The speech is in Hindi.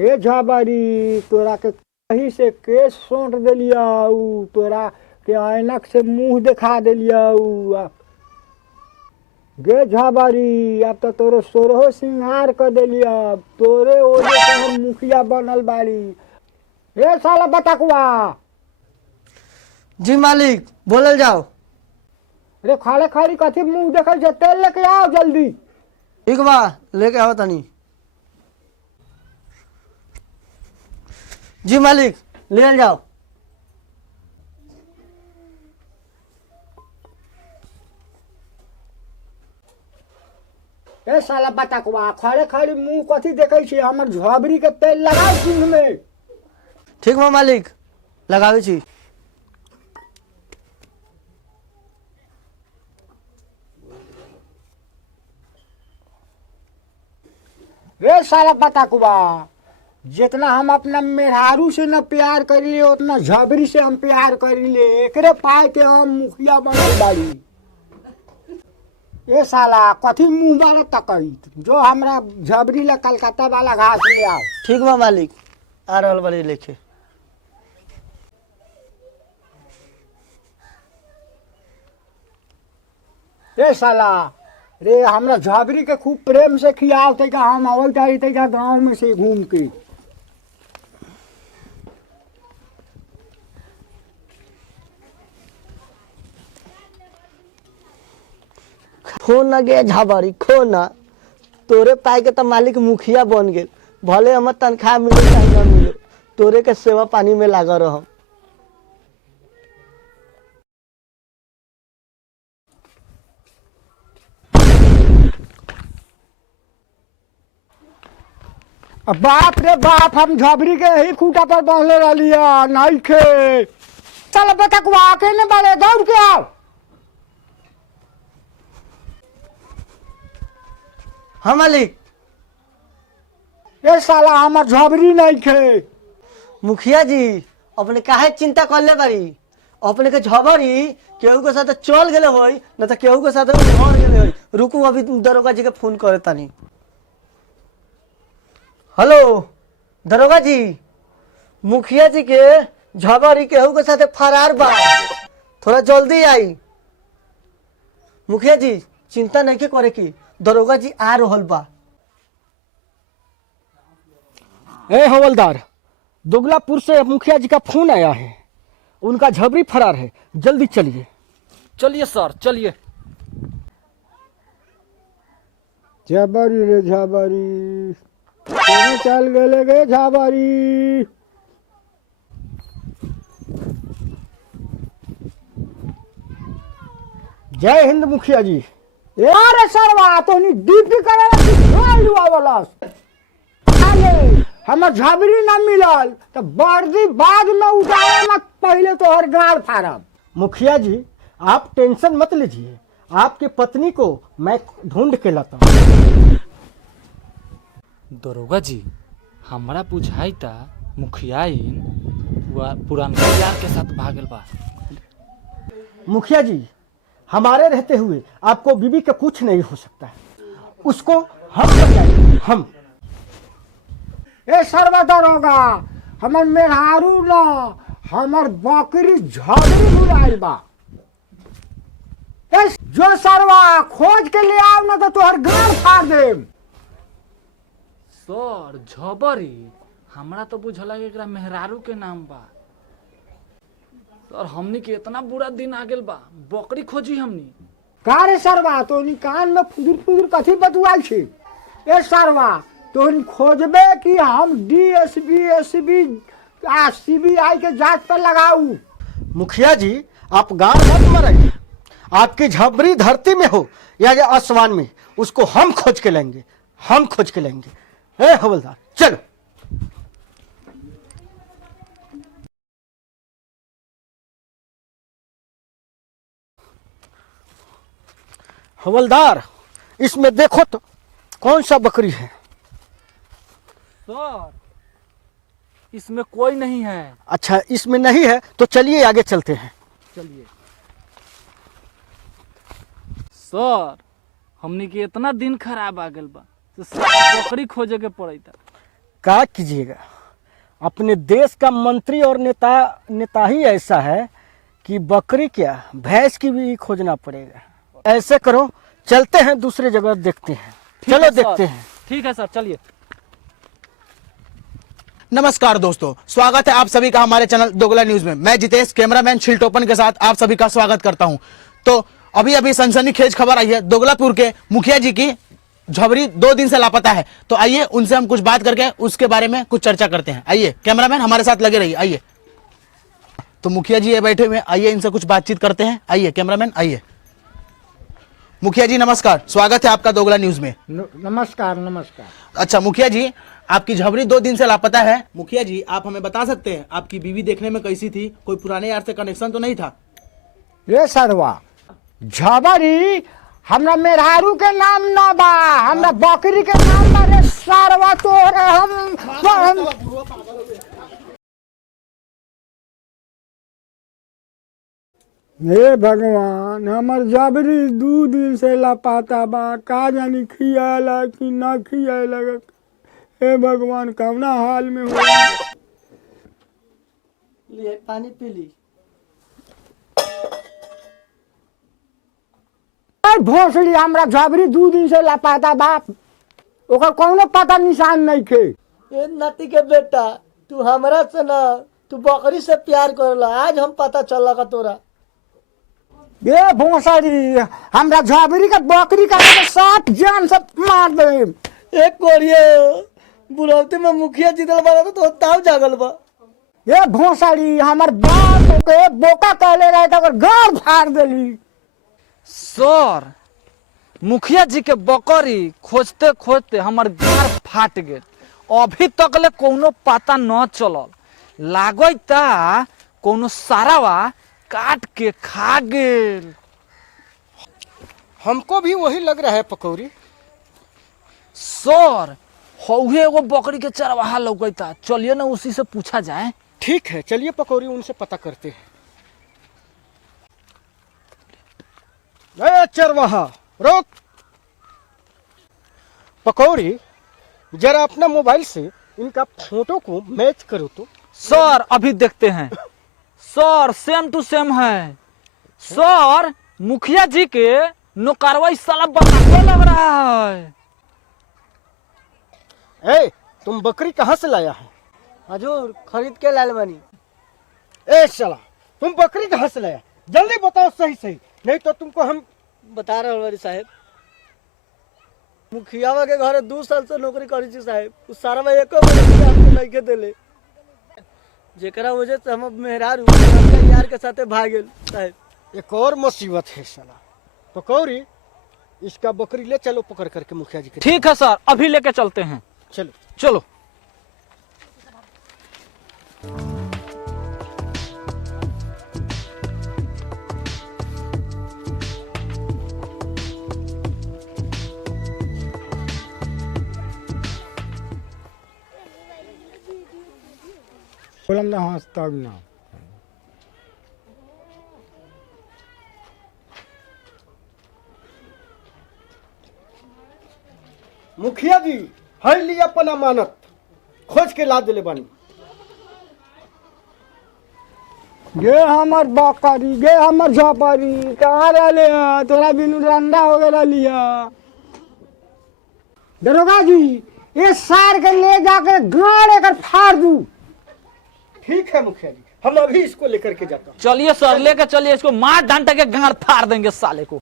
ए झाबारी तोरा के कहीं से केस सोंट दिलिया तोरा के ऐनक से मुंह दिखा दिलिया गे झाबारी अब तो तोरे सोरहो सिंगार कर दिलिया तोरे ओजे से हम मुखिया बनल बाड़ी। ए साला बताकुआ। जी मालिक बोलल जाओ। रे खाले खाली कथी मुंह देखल जे तेल लेके आओ जल्दी। ठीक बा लेके आओ तनी। जी मालिक ले जाओ। ए साला बताकुआ खड़े खड़ी मुंह कथी देखै छी हमर झबरी के तेल लगाओ सिंह में। ठीक बा मालिक लगावे छी। रे साला बताकुआ जितना हम अपना मेहरारू से न प्यार करीले उतना झबरी से हम प्यार करीले एकरे पाए के हम मुखिया बनल बाड़ी। ए साला कथी मुंह बारा तकई जो हमरा झबरी ला कलकत्ता वाला घास ले आओ। ठीक बा मालिक आ रहल बाड़ी लेके। ए साला रे हमरा झबरी के खूब प्रेम से खियाओ थे हम आवल जाई थे गाँव में से घूम के। खो न गे झाबारी खो न तोरे पाए के तो मालिक मुखिया बन गेल भले हमर तनख्वाह मिले चाहे न मिले तोरे के सेवा पानी में लागा रह। बाप रे बाप हम झबरी के ही खूटा पर बांधले रहिया नहीं खे। चल बताकुआ के ने बारे दौड़ के आओ। हाँ मालिक। ए साला हमर झबरी नहीं खे। मुखिया जी अपने काहे चिंता कर ले बारी अपने के झबरी केहू के साथ चल गेले होई न तो केहू के साथ घर गेले होई। रुकू अभी दरोगा जी के फोन करे तानी। हेलो दरोगा जी मुखिया जी के झबरी केहू के साथ फरार बा थोड़ा जल्दी आई। मुखिया जी चिंता नहीं के करे की दरोगा जी आ रहल बा। ए हवलदार दुगलापुर से मुखिया जी का फोन आया है उनका झबरी फरार है जल्दी चलिए। चलिए सर चलिए। झबरी रे झबरी चल गए गे झबरी। जय हिंद मुखिया जी। यार सरवा तो नहीं डीपी वाला हमर झबरी ना मिलल तो वर्दी बाद में उतारे मत पहले तो हर गाड़ फाड़ब। मुखिया जी आप टेंशन मत लीजिए आपकी पत्नी को मैं ढूंढ के लाता हूँ। दरोगा जी हमरा बुझाई था मुखियाइन पुरानका यार के साथ भागल बा। मुखिया जी हमारे रहते हुए आपको बीबी का कुछ नहीं हो सकता है उसको हम बचाएंगे हम। ए सर्वा दरोगा हमर मेहरारू ना हमर बकरी झबरी भुलाइल बा। ए जो सर्वा खोज के ले आओ ना तो तोहर गाड़ फाड़ देम। सर झबरी हमरा तो बुझला कि एकरा मेहरारू के नाम बा। सर हमनी के इतना बुरा दिन आ गेल बा बकरी खोजी हमनी। का रे सरवा तोनी कान में फुदुर फुदुर कथी बतुआई छी। ए सरवा तोनी खोजबे कि हम डीएसपी एसपी आ सीबीआई के जांच पर लगाऊ। मुखिया जी आप गांव मत मराइए आपकी झबरी धरती में हो या आसमान में उसको हम खोज के लेंगे हम खोज के लेंगे। ए हवलदार चलो। हवलदार इसमें देखो तो कौन सा बकरी है। सर इसमें कोई नहीं है। अच्छा इसमें नहीं है तो चलिए आगे चलते हैं। चलिए सर हमनी के इतना दिन खराब आ गल बा तो बकरी खोजे के पड़ता। क्या कीजिएगा, अपने देश का मंत्री और नेता ही ऐसा है कि बकरी क्या भैंस की भी खोजना पड़ेगा। ऐसे करो, चलते हैं दूसरे जगह देखते हैं। ठीक चलो है सर। देखते हैं। ठीक है सर, चलिए। नमस्कार दोस्तों, स्वागत है आप सभी का हमारे चैनल दोगला न्यूज में। मैं जितेश कैमरामैन शिल्टोपन के साथ आप सभी का स्वागत करता हूं। तो अभी सनसनीखेज खबर आई है, दोगलापुर के मुखिया जी की झबरी 2 दिन से लापता है। तो आइए उनसे हम कुछ बात करके उसके बारे में कुछ चर्चा करते हैं। आइए कैमरामैन हमारे साथ लगे रहिए। आइए, तो मुखिया जी ये बैठे हुए, आइए इनसे कुछ बातचीत करते हैं। आइए कैमरामैन, आइए। मुखिया जी नमस्कार, स्वागत है आपका दोगला न्यूज में। नमस्कार नमस्कार। अच्छा मुखिया जी, आपकी झबरी 2 दिन से लापता है। मुखिया जी आप हमें बता सकते हैं आपकी बीवी देखने में कैसी थी? कोई पुराने यार से कनेक्शन तो नहीं था? ये सरवा झबरी हमरा मेहरारू के नाम ना बा, हमरा बकरी के नाम बा। रे सरवा तोरे हम हे भगवान, हमर जबरी 2 दिन से लापता बा। का जानी खियाला कि ना खियाला। हे भगवान, कौना हाल में हो। लिए पानी पी ली। भोसड़ी हमरा झबरी 2 दिन से लापता बा, ओकर कोनो पता निशान नहीं खे। ए नाती के बेटा, तू हमरा से ना, तू बकरी से प्यार करला। आज हम पता चल का तोरा। ये भोसड़ी हमरा झबरी का बकरी का साथ जान से मार दे। एक कोरिए बुढ़ौती में मुखिया जीतल बा तो ताव जागल बा। ये भोसड़ी हमर बाप के बोका कहले रहे तो घर फाड़ देली। सर, मुखिया जी के बकरी खोजते खोजते हमार गार फाट गए। अभी तक ले कोनो पता न चलल। लागता कोनो सारावा काट के खा गेल। हमको भी वही लग रहा है पकौड़ी। सर, हौहे एगो बकरी के चरवाहा लौकता, चलिए ना उसी से पूछा जाए। ठीक है, चलिए पकौड़ी उनसे पता करते हैं। ए चरवाहा रोक। पकौड़ी जरा अपना मोबाइल से इनका फोटो को मैच करो तो। सर अभी देखते हैं। सर सेम टू सेम है। सर मुखिया जी के नौकरवा इस साला बनाते लग रहा है। ए तुम बकरी कहाँ से लाया है? हजूर खरीद के लाल बानी। ए साला तुम बकरी कहाँ से लाया? जल्दी बताओ सही सही, नहीं तो तुमको हम बता रहे बड़ी साहेब, मुखियावा के घरे 2 साल से नौकरी करी छी साहेब। उस सारा में एको महीना हमको नहीं के देले, जेकरा वजह से हम मेहरारू अपने यार के साथे भाग गेल साहेब। एक और मुसीबत है साला। पकौड़ी इसका बकरी ले चलो पकड़ करके मुखिया जी के। ठीक है सर, अभी लेके चलते हैं। चलो चलो। बोलम ना हंसता ना। मुखिया जी हर लिया अपन अमानत खोज के ला दिले बानी। गे हमर बकरी, गे हमर झपरी, कहाँ रहले हैं? तोरा बिनु रंडा हो गया लिया। दरोगा जी ये सार के ले जाकर गाड़ एकर फाड़ दूं। ठीक है मुखिया जी, हम अभी इसको लेकर के जाता हूँ। चलिए सर, लेके चलिए इसको, मार डांटा के गांड फाड़ देंगे साले को।